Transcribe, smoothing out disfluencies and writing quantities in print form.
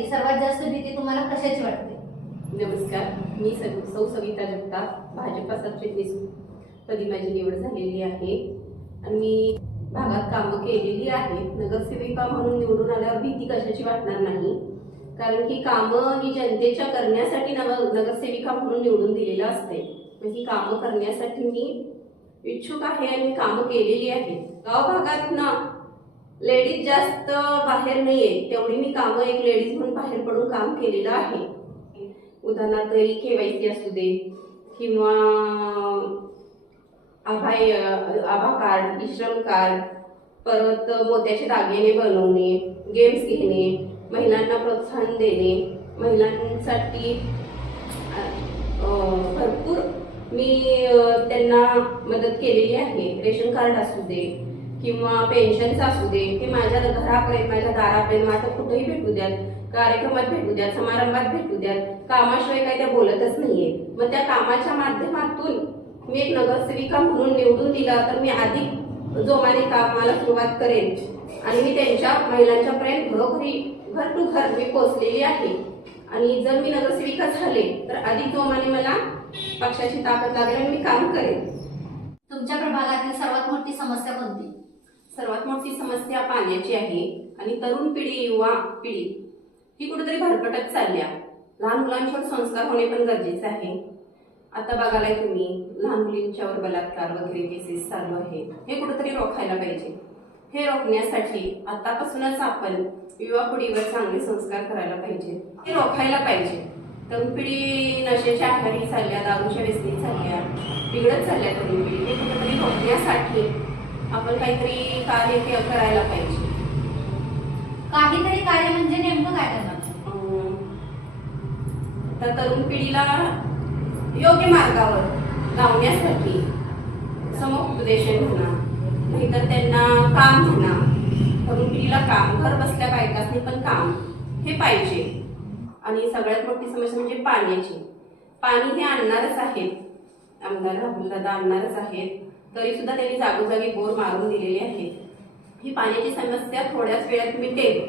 प्रवासासाठी सर्वात जास्त भीती तुम्हाला कशाची वाटते? नमस्कार, मी सौ सविता जगताप, भाजपा सरचिटणीस पदी माझी निवड झालेली आहे आणि मी भागात कामं केलेली आहेत. नगरसेविका म्हणून निवडून आल्यावर भीती कशाची वाटणार नाही, कारण की कामं ही जनतेच्या करण्यासाठी नगरसेविका म्हणून निवडून दिलेलं असते. ही कामं करण्यासाठी मी इच्छुक आहे आणि मी कामं केलेली आहेत. गाव भागात ना लेडीज जास्त बाहेर नाहीये, तेवढी मी कामं एक लेडीज म्हणून बाहेर पडून काम केलेलं आहे. उदाहरणार्थ KYC असू दे किंवा आभा कार्ड, श्रम कार्ड, परत मोत्याचे दागिने बनवणे, गेम्स घेणे, महिलांना प्रोत्साहन देणे, महिलांसाठी भरपूर मी त्यांना मदत केलेली आहे. रेशन कार्ड असू दे किंवा पेन्शनचं असू दे, ते माझ्या घरापर्यंत, माझ्या दारापर्यंत, माझं कुठेही भेटू द्यात, कार्यक्रमात भेटू द्यात, समारंभात भेटू द्यात, कामाशिवाय काही त्या बोलतच नाहीये. मग त्या कामाच्या माध्यमातून मी एक नगरसेविका म्हणून निवडून दिला तर मी अधिक जोमाने कामाला सुरुवात करेन आणि मी त्यांच्या महिलांच्या पर्यंत घरोघरी, घर टू घर मी पोहोचलेली आहे. आणि जर मी नगरसेविका झाले तर अधिक जोमाने मला पक्षाची ताकद लागेल आणि मी काम करेन. तुमच्या प्रभागातील सर्वात मोठी समस्या कोणती? सर्वात मोठी समस्या पाण्याची आहे आणि तरुण पिढी, युवा पिढी ही कुठेतरी भरकटत चालल्या. लहान मुलांच्यावर संस्कार होणे पण गरजेचे आहे. आता बघायला तुम्ही लहान मुलींच्यावर बलात्कार वगैरे केसेस चालू आहेत, हे कुठेतरी रोखायला पाहिजे. हे रोखण्यासाठी आतापासूनच आपण युवा पिढीवर चांगले संस्कार करायला पाहिजे, हे रोखायला पाहिजे. तरुण पिढी नशेच्या आहारी चालल्या, दारूच्या व्यसनीत चालल्या, बिघडत चालल्या तरुण पिढी. हे कुठेतरी रोखण्यासाठी आपण काहीतरी कार्य करायला पाहिजे. काहीतरी कार्य म्हणजे नेमकं काय करणार? तर तरुण पिढीला योग्य मार्गावर लावण्यासाठी समुपदेशन म्हणा, नाहीतर त्यांना काम म्हणा. तरुण पिढीला काम, घर बसल्या बायकांनी पण काम हे पाहिजे. आणि सगळ्यात मोठी समस्या म्हणजे पाण्याची. पाणी हे आणणारच आहेत, आमदार राहुलदादा आणणारच आहेत, तरी सुद्धा त्यांनी जागोजागी बोर मारून दिलेले आहेत. ही पाण्याची समस्या थोड्याच वेळात मिटेल